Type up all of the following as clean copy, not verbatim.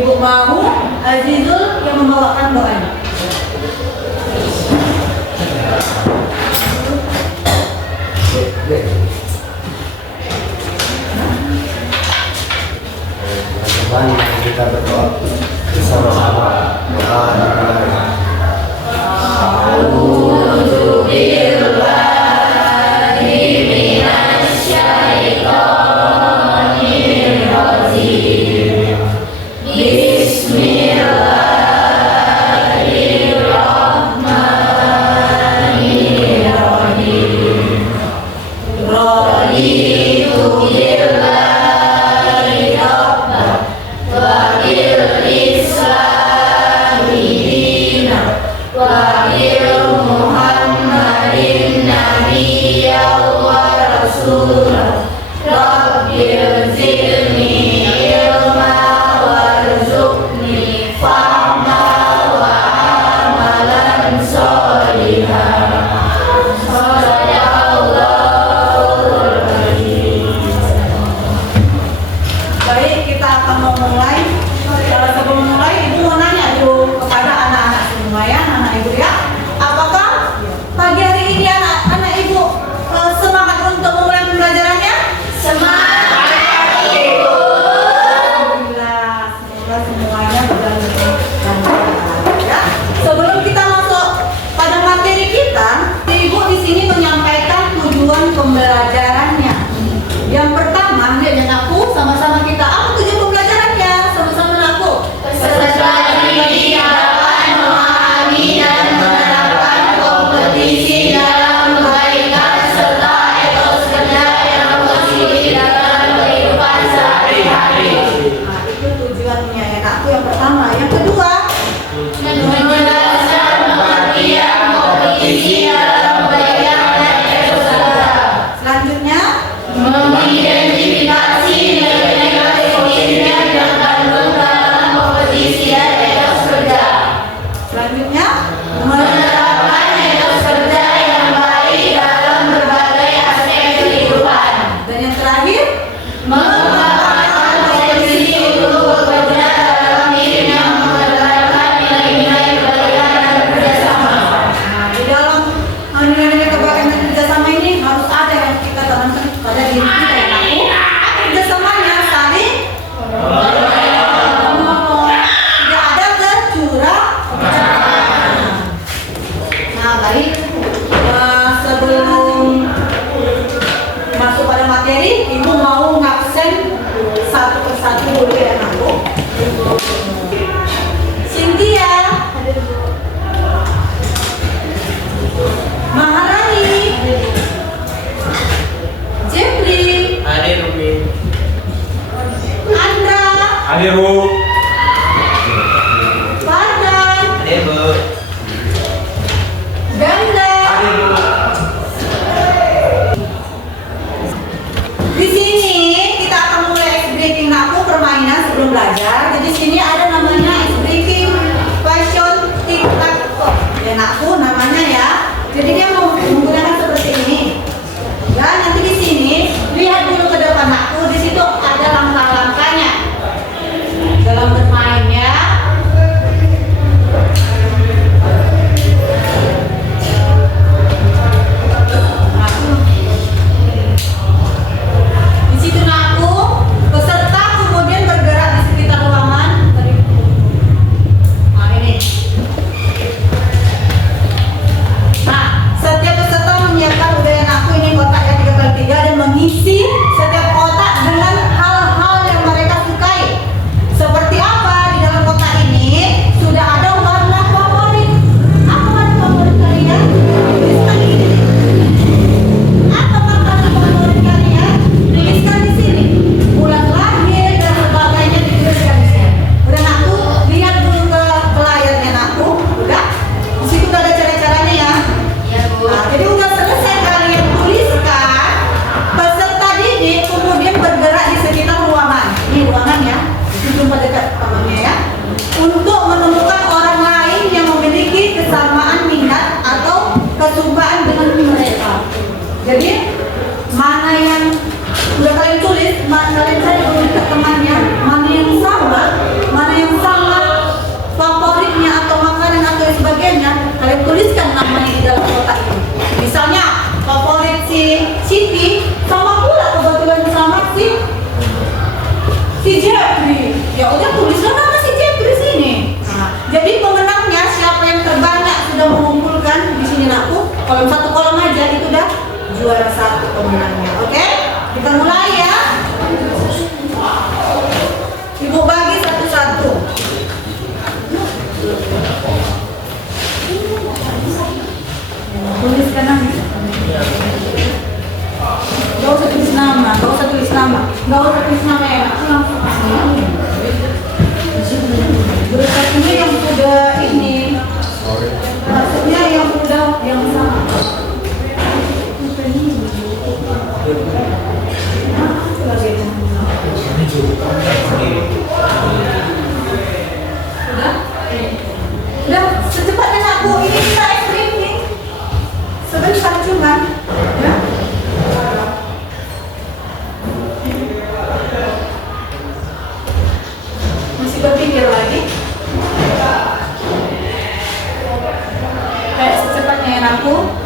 Ibu mau Azizul yang membawakan doanya. Mari kita berdoa bersama-sama. Pagi hari ini anak-anak ibu semangat untuk memulai pembelajarannya? pemenangnya. Oke? Kita mulai ya. Ibu bagi satu-satu. Tuliskan aja. Gak usah tulis nama, gak usah tulis nama, gak usah tulis nama ya. Aku langsung kasih. Berkatnya yang sudah ini, maksudnya yang udah yang sama. Udah secepatnya aku ini kita es krim nih. Sebentar cuman, ya. Masih berpikir lagi? Kayak secepatnya ya aku.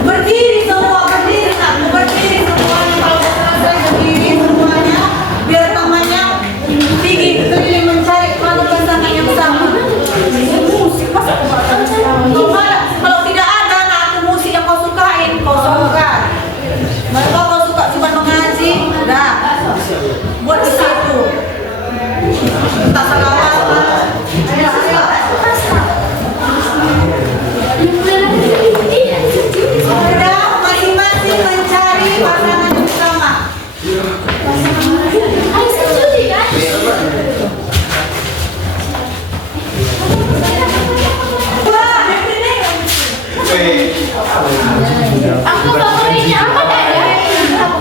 Berdiri semua, berdiri aku, berdiri semuanya. Kalau selesai berdiri semuanya, biar temannya tinggi keliling mencari mana pasangan yang sama. Musik masa aku akan sama. Kalau tidak ada, nah aku musik yang kau sukain, kau suka. Mereka kau suka cuma mengaji, udah buat di situ. Tak salah apa. Sudah masing-masing mencari pasangan yang sama. Aku favoritnya apa ya?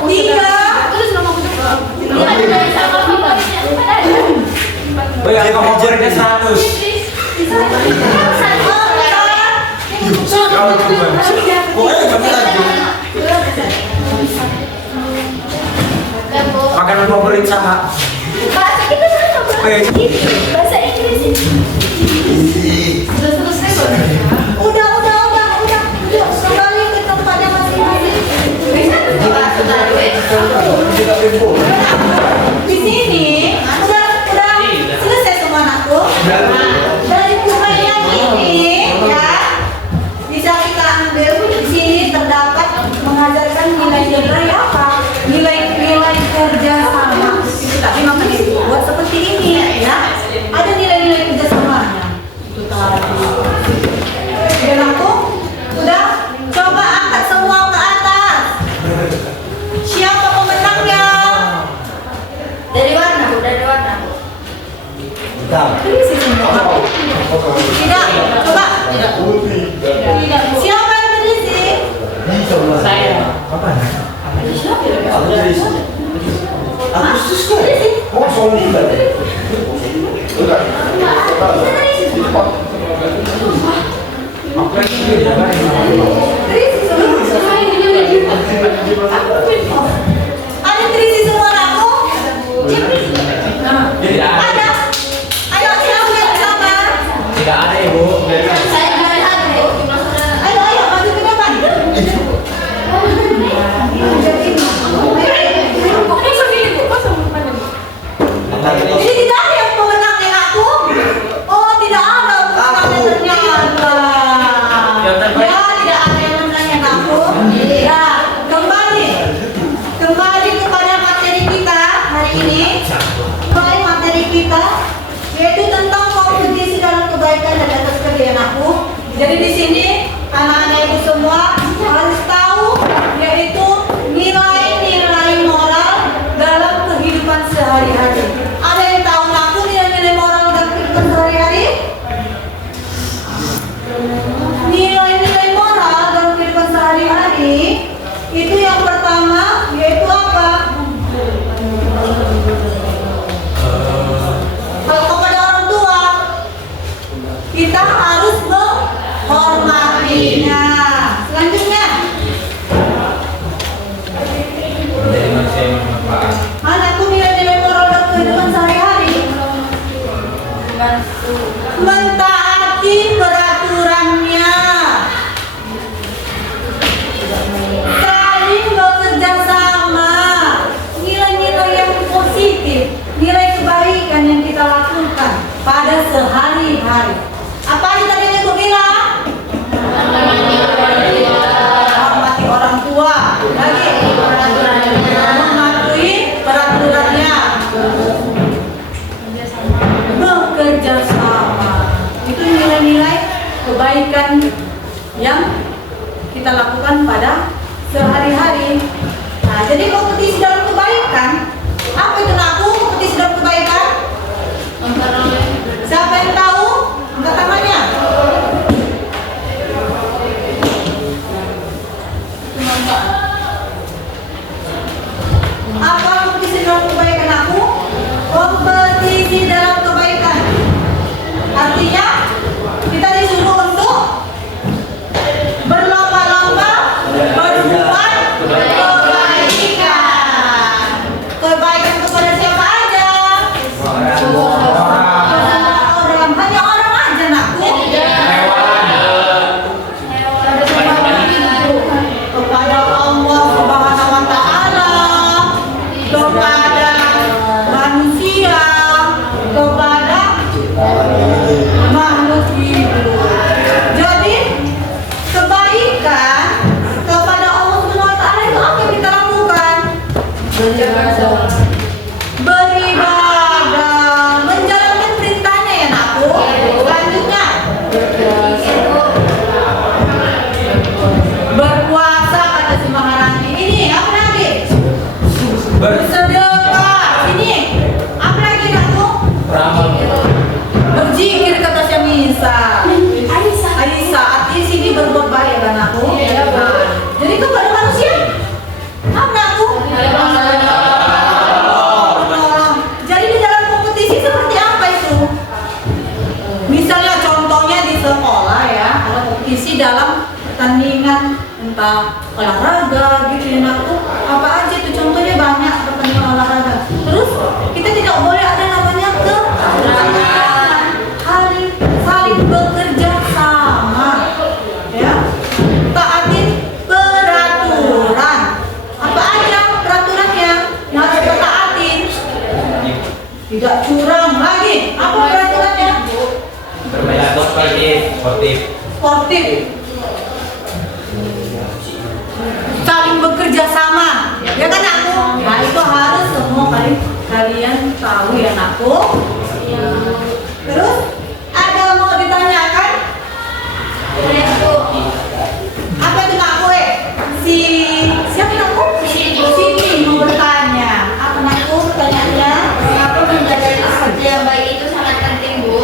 Tiga. Terus nomor sama favoritnya apa ada? Oh ya, kamu favoritnya 100. Makanan favorit saha? Bahasa kita sama. Bahasa Inggris. Sudah selesai belum? Udah. Yuk, kembali ke tempatnya masing-masing. Di sini udah selesai semua anakku. Dari bunga yang ini ya bisa kita ambil di sini terdapat mengajarkan nilai-nilai apa? Nilai-nilai kerjasama. Itu tadi makanya buat seperti ini ya. Ada nilai-nilai kerjasamanya. Itu tadi. Dan aku udah coba angkat semua ke atas. Siapa pemenangnya? Dari warna, dari warna. Ini sih semua. Tidak, coba. Tidak. Siapa yang terisi? Saya. Apa? Siapa yang Aku dari sini. Aku suka. Oh, soalnya ada terisi semua aku? Ada. Ayo siapa yang sama? tidak ada ibu. Saya melihat Bu. Ayo maju ke depan. Ini tidak ada yang pemenang yang aku? Oh tidak ada pemenangnya ternyata. Ya tidak ada yang pemenang yang aku. Ya kembali kepada materi kita hari ini. Kembali materi kita yaitu tentang kompetisi dalam kebaikan dan atas kerjaan aku. Jadi di sini anak-anak ibu semua harus tahu yaitu nilai-nilai moral dalam kehidupan sehari-hari. Ada yang tahu aku nilai-nilai moral dalam kehidupan sehari-hari? Nilai-nilai moral dalam kehidupan sehari-hari itu yang pertama harinya. Selanjutnya, Jadi manusia yang bermanfaat. anakku nilai-nilai moral dan kehidupan sehari-hari. Mentaati peraturannya, saling bekerja sama, nilai-nilai yang positif, nilai kebaikan yang kita lakukan pada sehari-hari. Apa aja tadi yang Ibu bilang? Hormati orang tua, lagi mematuhi peraturannya, bekerja sama. Itu nilai-nilai kebaikan yang kita lakukan pada sehari-hari. Nah, jadi kompetisi dalam kebaikan, apa itu aku kompetisi dalam kebaikan? Siapa yang tahu? Angkat tangannya. Apa kompetisi dalam kebaikan aku? Kompetisi dalam kebaikan. Artinya kita disuruh untuk berlomba-lomba berbuat kebaikan. Kebaikan kepada siapa aja? Semua orang. Hanya orang aja nakku. Kepada Allah Subhanahu wa Ta'ala, kepada manusia, kepada makhluk hidup. Jadi kebaikan kepada Allah Subhanahu wa Ta'ala itu apa yang kita lakukan? Beribadah, menjalankan perintahnya ya nakku. Selanjutnya berpuasa kata si Maharani. Ini apa lagi? Bersedekah. Ini apa lagi nakku? Beramal. Berzikir kata Syamisa. Aisyah, artinya sini berbuat baik kan aku. Jadi kepada manusia apa aku? Menolong. Jadi di dalam kompetisi seperti apa itu? Misalnya contohnya di sekolah ya, ada kompetisi dalam pertandingan entah olahraga gitu ya aku. Apa aja itu contohnya banyak pertandingan olahraga. Terus kita tidak boleh ada namanya saling bekerja sama, ya, taatin peraturan. Apa aja peraturannya yang harus kita taatin? Tidak curang lagi. Apa peraturannya? Berperilaku sportif. Sportif. Saling bekerja sama, ya kan aku? Nah itu harus semua kalian tahu ya aku. Terus ada mau ditanyakan? Apa itu nak kue? Siapa nak kue? Sini mau bertanya. Apa nak kue pertanyaannya? Mengapa menjaga kerja yang baik itu sangat penting, Bu?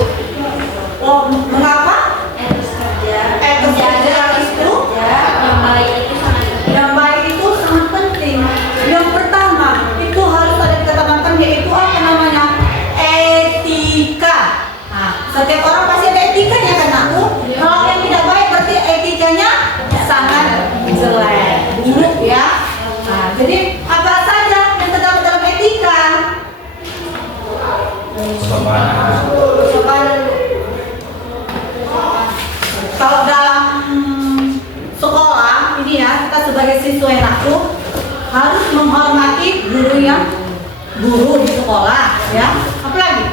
Oh, mengapa? Etos kerja. Menjaga itu yang baik itu sangat penting. yang baik itu sangat penting. Yang pertama itu harus ada ditanamkan yaitu apa namanya? Etika. Nah, setiap orang pasti ada etikanya kan aku. Kalau yang tidak baik berarti etikanya sangat jelek, buruk ya. Nah, jadi apa saja yang terdapat dalam etika? Sopan. Kalau dalam sekolah ini ya, kita sebagai siswa yang aku harus menghormati guru di sekolah ya. Apalagi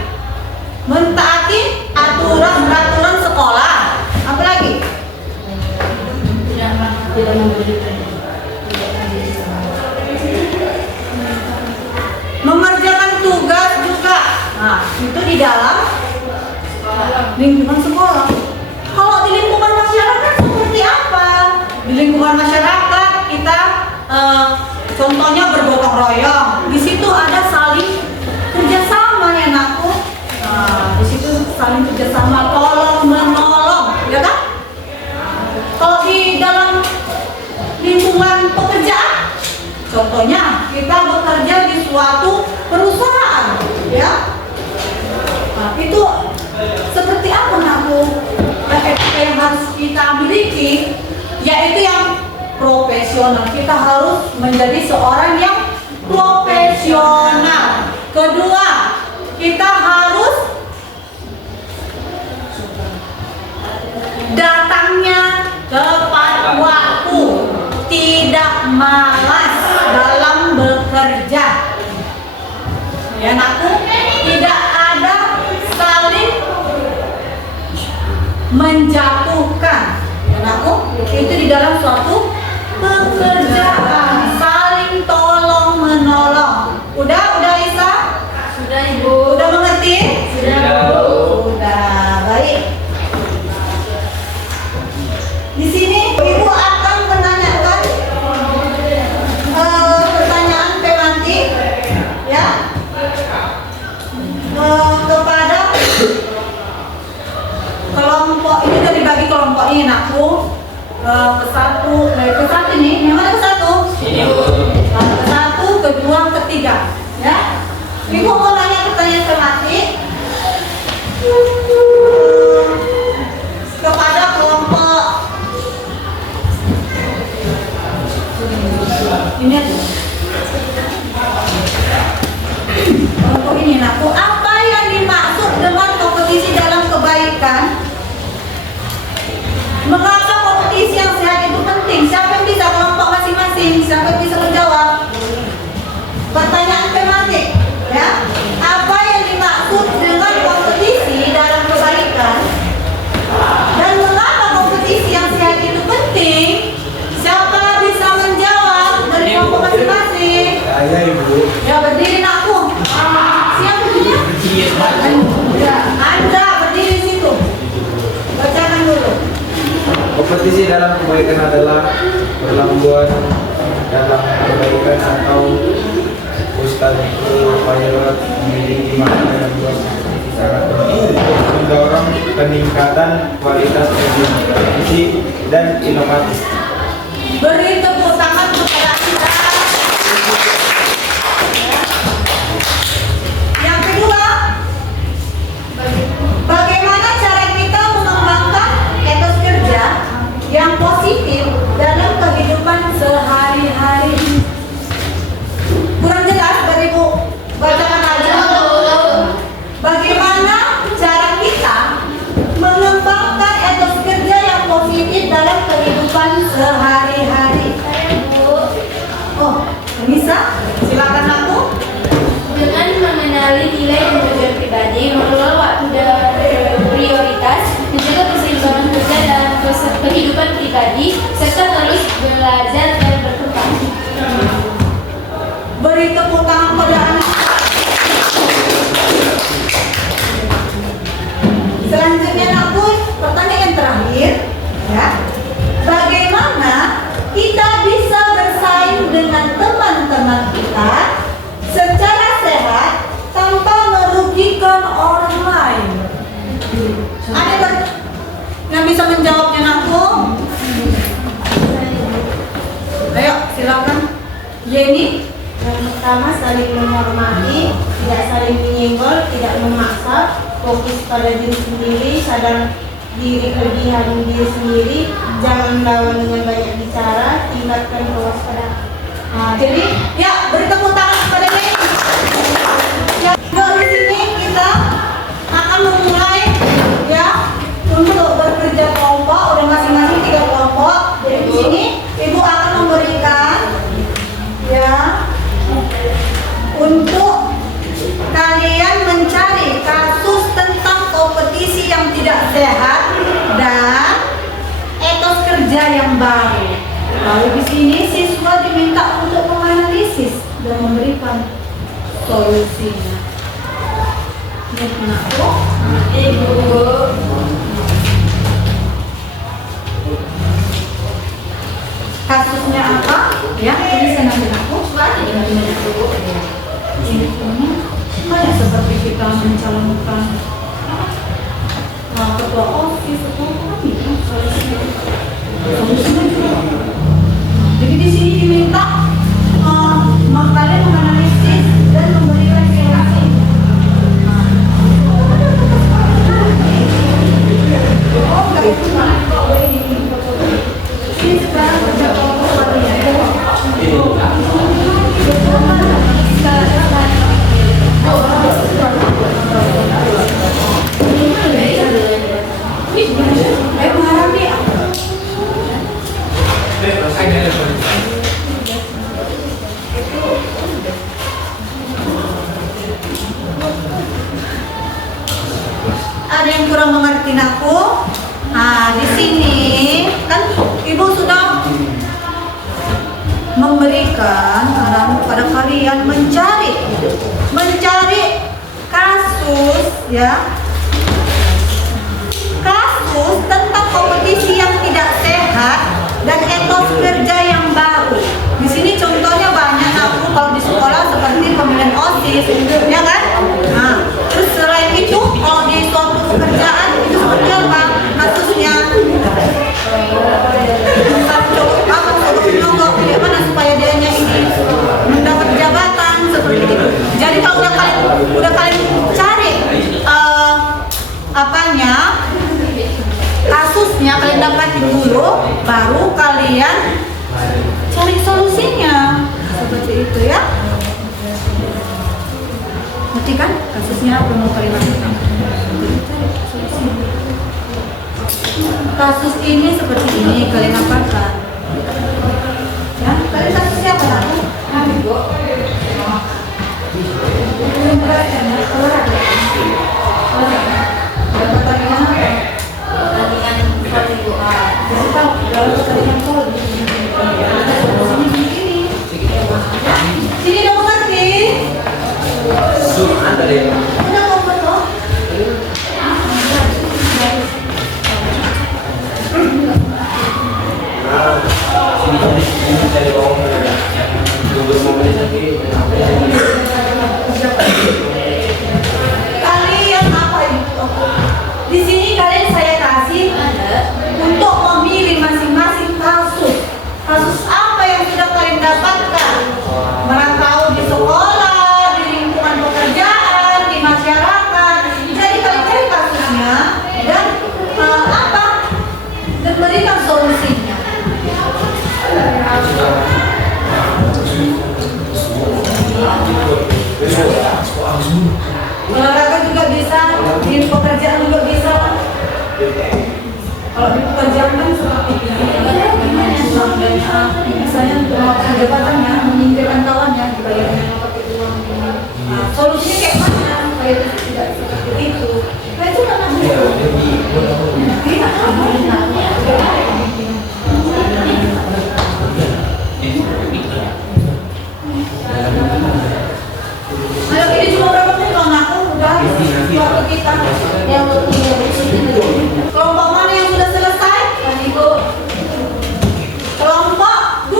mentaati aturan-peraturan sekolah. Apalagi Tidak memberi mengerjakan tugas juga. Nah, itu di dalam lingkungan sekolah. Kalau di lingkungan masyarakat seperti apa? Di lingkungan masyarakat kita contohnya bergotong royong. Di situ ada saling kerjasama ya nakku. Di situ saling kerjasama, tolong menolong, ya kan? Kalau di dalam lingkungan pekerjaan, contohnya kita bekerja di suatu perusahaan, ya. Nah, itu seperti apa nakku? Etika yang harus kita miliki yaitu yang profesional. Kita harus menjadi seorang yang profesional. Kedua, kita harus datangnya tepat waktu, tidak malas dalam bekerja. Ya anakku, tidak ada saling menjatuhkan. Ya anakku, itu di dalam suatu pekerjaan, saling tolong menolong. Udah Isa? Sudah Ibu. Udah mengerti? Sudah Bu. Sudah, baik. Di sini Ibu akan menanyakan pertanyaan tematik ya kepada kelompok ini. Udah dibagi kelompok ini anakku ke satu nih. Yang mana ke satu? Ke satu, kedua, ketiga ya. Ibu mau nanya pertanyaan tematik kepada kelompok ini. Kelompok ini aku, apa yang dimaksud dengan kompetisi dalam kebaikan? Mengapa kompetisi yang sehat itu penting? Siapa yang bisa, kelompok masing-masing? Siapa yang bisa menjawab? Pertanyaan tematik ya. Apa yang dimaksud dengan kompetisi dalam kebaikan? Dan mengapa kompetisi yang sehat itu penting? Siapa bisa menjawab dari kelompok masing-masing? Saya Ibu. Ya berdiri aku. Siapa berdiri? Ya, Anda berdiri di situ. Bacakan dulu. Kompetisi dalam kebaikan adalah perlombaan dalam kebaikan atau Ustaz supaya memiliki makna yang luas. Sangat penting untuk mendorong peningkatan kualitas produksi dan inovatif. Beri tepuk tangan kepada kita. Yang kedua, bagaimana cara kita mengembangkan etos kerja yang positif dalam kehidupan sehari-hari? Kurang jelas, Ibu? Bacakan aja. Bagaimana cara kita mengembangkan etos kerja yang positif dalam kehidupan sehari-hari? Oh, bisa? Silakan aku. Dengan mengenali nilai dan tujuan pribadi, mengelola waktu dan prioritas, menjaga keseimbangan kerja dalam kehidupan pribadi, serta terus belajar dan berkembang. Beri tepuk tangan pada anak. Selanjutnya aku, pertanyaan terakhir ya. Bagaimana kita bisa bersaing dengan teman-teman kita secara sehat tanpa merugikan orang lain? Ada yang bisa menjawabnya aku? Ayo silakan Yeni. Yang pertama, saling menghormati, tidak saling menyenggol, tidak memaksa, fokus pada diri sendiri, sadar diri kelebihan diri sendiri, jangan lawan dengan banyak bicara, tingkatkan kewaspadaan. Jadi ya beri tepuk tangan kepada Yeni. Ya, dari sini kita akan memulai ya untuk bekerja kelompok, udah masing-masing 3 kelompok. Jadi di sini Ibu akan memberikan ya untuk kalian mencari kasus tentang kompetisi yang tidak sehat dan etos kerja yang baru. Lalu di sini siswa diminta untuk menganalisis dan memberikan solusinya. Ini anakku. Ibu. Kasusnya apa? Ya, ini senang aku. Ini banyak seperti kita mencalonkan ketua OSIS atau apa nih? Solusinya juga. Jadi di sini diminta kalian menganalisis dan memberikan solusi. Oh, enggak itu mana? Ini Ada yang kurang mengerti aku? Nah, di sini kan ibu sudah memberikan arahan kepada kalian mencari kasus, ya, kasus tentang kompetisi yang tidak sehat dan etos kerja yang baru. Di sini contohnya banyak aku kalau di sekolah seperti pemilihan OSIS, ya kan? Nah, terus selain itu kalau di suatu pekerjaan itu seperti apa kasusnya? Bagaimana supaya dia ini mendapat jabatan seperti itu. Jadi kalau udah kalian cari kasusnya kalian dapatin dulu, baru kalian cari solusinya seperti itu, ya. Ngerti kan kasusnya apa mau kalian lakukan? Kasus ini seperti ini kalian apakan? Ya, kalian kasus siapa lagi? Kami, Bu. Sini dong nanti. Ada deh. Udah ngobrol loh. Kalian apa itu? Di sini kalian saya kasih untuk memilih masing-masing kasus. Kasus apa yang sudah kalian dapatkan? Merantau di sekolah, di lingkungan pekerjaan, di masyarakat. Jadi kalian cari kasusnya dan apa? Dan berikan solusinya. Olahraga juga bisa, di pekerjaan juga bisa. Kalau di pekerjaan kan seperti ini, misalnya melakukan jabatannya, menyingkirkan kawannya, dibayarnya pakai uang. Nah, solusinya kayak mana? Kayak tidak seperti itu. Kayak itu kan ayo, ini cuma berapa menit loh, aku udah waktu kita yang kelompok mana yang sudah selesai? Ibu. Kelompok 2.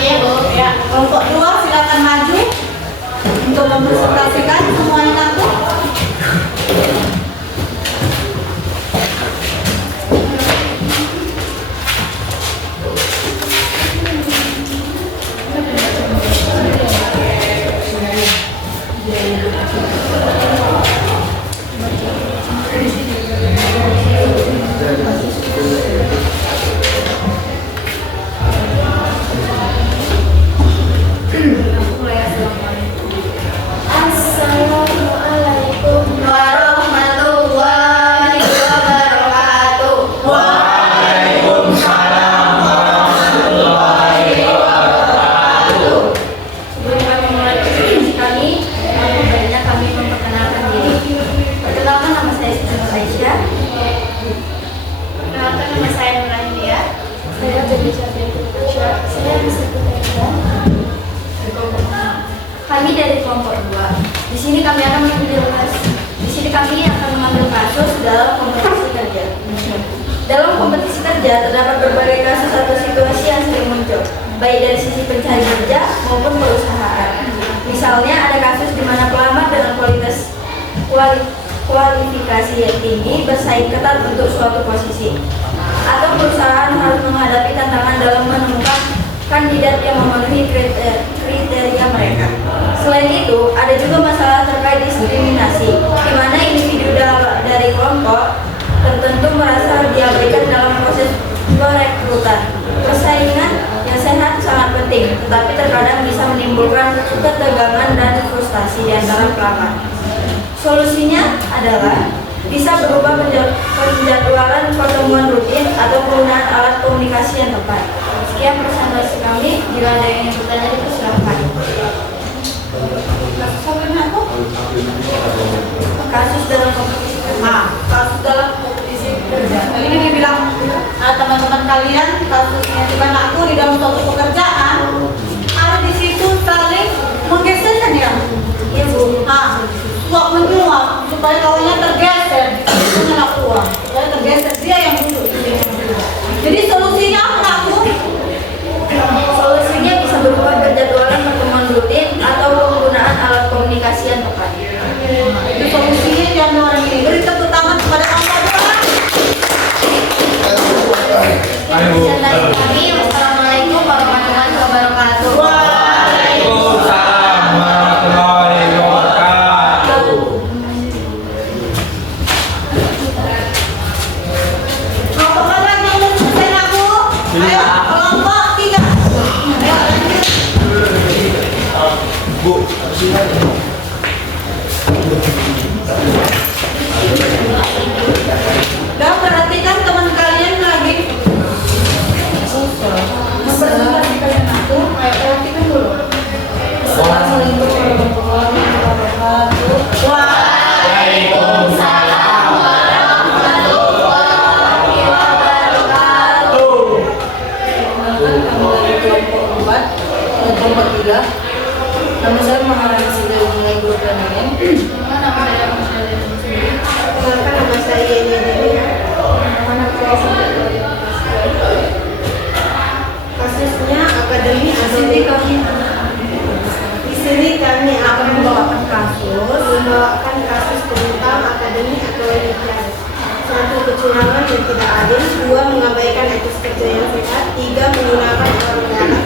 Iya, Bu. Ya. Kelompok 2 silakan maju untuk mempresentasikan semuanya aku. Assalamualaikum warahmatullahi wabarakatuh. Sebelum kami mulai diskusi kami, baiknya kami memperkenalkan diri. Perkenalkan, nama saya Siti Aisyah. Perkenalkan, nama saya Nurania. Saya Benisha Binti Aisyah. Saya bisa kami dari kelompok 2. Di sini kami akan mengambil kasus dalam kompetisi kerja. Dalam kompetisi kerja terdapat berbagai kasus atau situasi yang sering muncul, baik dari sisi pencari kerja maupun perusahaan. Misalnya ada kasus di mana pelamar dengan kualifikasi yang tinggi bersaing ketat untuk suatu posisi, atau perusahaan harus menghadapi tantangan dalam menemukan kandidat yang memenuhi kriteria mereka. Selain itu, ada juga masalah terkait diskriminasi, di mana individu dari kelompok tertentu merasa diabaikan dalam proses perekrutan. Persaingan yang sehat sangat penting, tetapi terkadang bisa menimbulkan ketegangan dan frustasi di antara pelamar. Solusinya adalah bisa berubah penjadwalan pertemuan rutin atau penggunaan alat komunikasi yang tepat. Sekian presentasi kami. Jika ada yang ingin bertanya, dipersilakan. Kasus dalam kompetisi kerja. Kasus dalam kompetisi kerja. Ini dibilang teman-teman kalian, kasusnya bukan aku di dalam suatu pekerjaan, ada di situ saling menggeserkan ya. Iya Bu. Suap menyuap supaya kawannya tergeser. Itu anak uang. Supaya tergeser dia yang duduk. Jadi solusinya apa aku? Solusinya bisa berupa penjadwalan pertemuan rutin atau penggunaan alat komunikasi yang tepat. Itu solusinya yang orang ini. Beri tepuk tangan kepada Allah. Presentasi kami. Wassalamualaikum warahmatullahi wabarakatuh. Waalaikumsalam warahmatullahi wabarakatuh. Kelompok lagi yang mau selesai aku? Ayo, kelompok 3. Ayo, lanjut. Bu, Dan perhatikan teman kalian lagi mempresentasikan aku. Ayo, perhatikan dulu. Assalamualaikum warahmatullahi wabarakatuh. Waalaikumsalam warahmatullahi wabarakatuh. Kami dari kelompok 4 dan kelompok 3. Nama saya Maharani Sida Ungai Guru Planningen. Perkenalkan nama saya Yeni Delia. Kasusnya akademi Di sini kami akan membawakan kasus tentang akademi atau olimpiade. 1. Kecurangan yang tidak adil. 2. Mengabaikan etis kerja yang sehat. 3. Menggunakan orang dalam.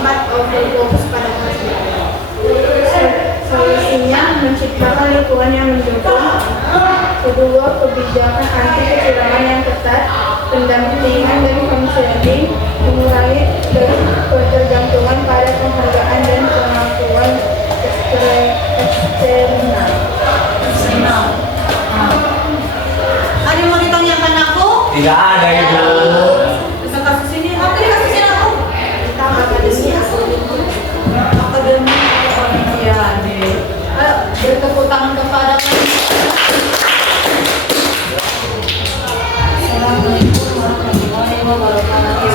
4. Overfokus pada hasil. Solusinya menciptakan lingkungan yang mendukung. Kedua, kebijakan anti kecurangan yang ketat, pendampingan dan konseling, mengurangi ketergantungan pada penghargaan dan pengakuan eksternal. Ada yang mau ditanyakan aku? Tidak ada Ibu. Bisa kasus ini? Apa di kasusnya aku? Tentang akademi atau Akademi Olimpiade. Ayo, bertepuk tangan kepada Assalamualaikum warahmatullahi wabarakatuh.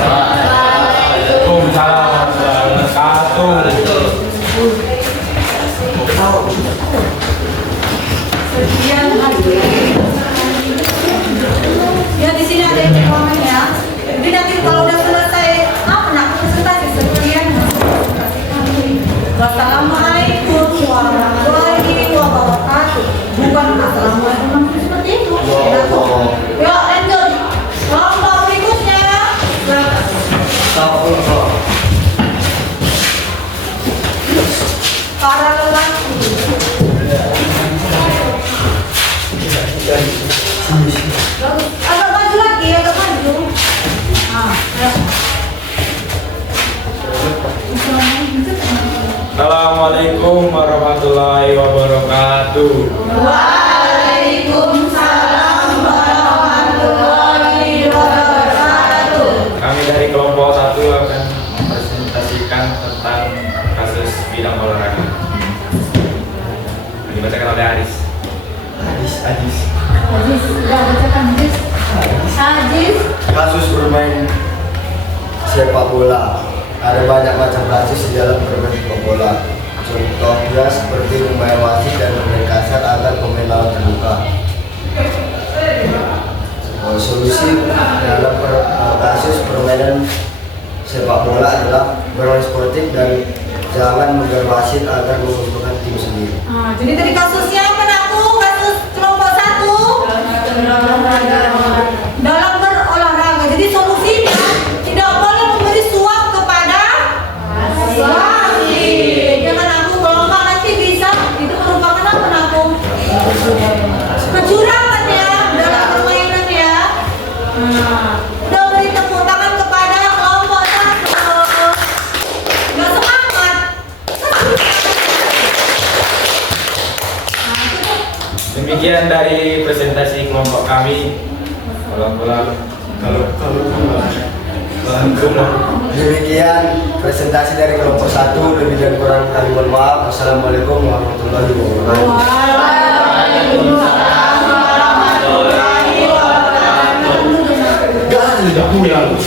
Waalaikumsalam warahmatullahi wabarakatuh. Sekian hadirin. Ya di sini ada yang komen ya. Jadi nanti kalau udah selesai presentasi sekian. Wassalamualaikum warahmatullahi wabarakatuh. Bukan assalamualaikum seperti itu. Ya lanjut. Kelompok berikutnya. Para lelaki. Agak maju lagi, agak maju. Ya. Assalamualaikum warahmatullahi wabarakatuh. Waalaikumsalam warahmatullahi wabarakatuh. Kami dari kelompok 1 akan mempresentasikan tentang kasus bidang olahraga. Dibacakan oleh Aris. Adis. Hadis, sudah bacakan hadis. Hadis. Kasus bermain sepak bola. Ada banyak macam kasus di dalam bermain sepak bola. Contohnya seperti membayar wasit dan bermain kasar agar pemain lawan terluka. Solusi dalam kasus permainan sepak bola adalah bermain sportif dan jangan menggelar wasit agar menguntungkan tim sendiri. Jadi tadi kasusnya apa aku? Kasus kelompok 1 dalam berolahraga. Jadi solusinya tidak boleh memberi suap kepada wasit. Jangan aku kalau nggak nanti bisa itu merupakan apa aku? Kecurangan ya dalam permainan ya. Udah beri tepuk tangan kepada kelompok 1. Nggak semangat. Demikian dari presentasi kelompok kami. Kalau Demikian presentasi dari kelompok 1. Lebih dan kurang kami mohon maaf. Wassalamualaikum warahmatullahi wabarakatuh. Waalaikumsalam warahmatullahi wabarakatuh. Tidak pulang.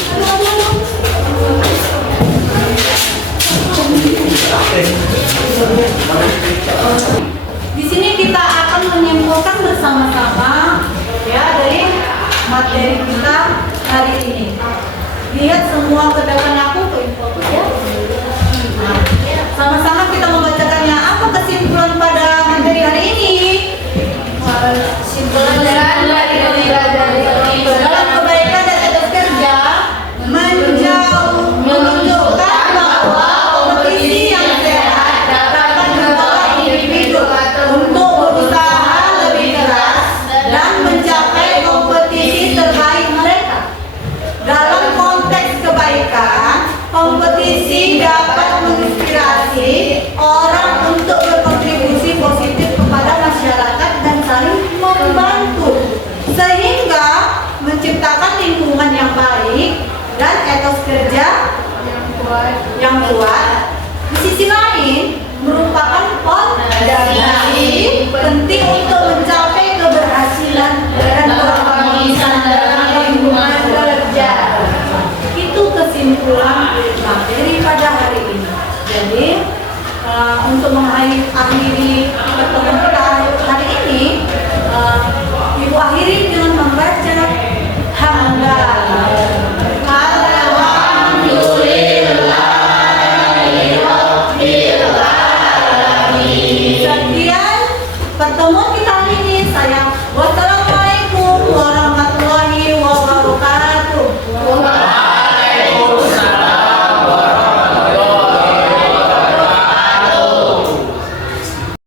Di sini kita akan menyimpulkan bersama-sama ya dari materi kita hari ini. Lihat semua ke depan aku ke fokus ya. Nah, sama-sama kita membacakannya. Apa kesimpulan pada materi hari ini? Kesimpulan dalam kebaikan dan etos kerja menunjukkan bahwa kompetisi yang sehat dapat membawa individu untuk berusaha lebih keras dan mencapai kompetisi terbaik mereka. Dalam konteks kebaikan, kompetisi dapat menginspirasi orang untuk berkontribusi positif kepada masyarakat dan saling membantu, sehingga menciptakan lingkungan yang baik dan etos kerja yang kuat. Di sisi lain, merupakan fondasi penting untuk mencapai keberhasilan dan keharmonisan dalam lingkungan kerja. Itu kesimpulan materi pada hari ini. Jadi untuk mengakhiri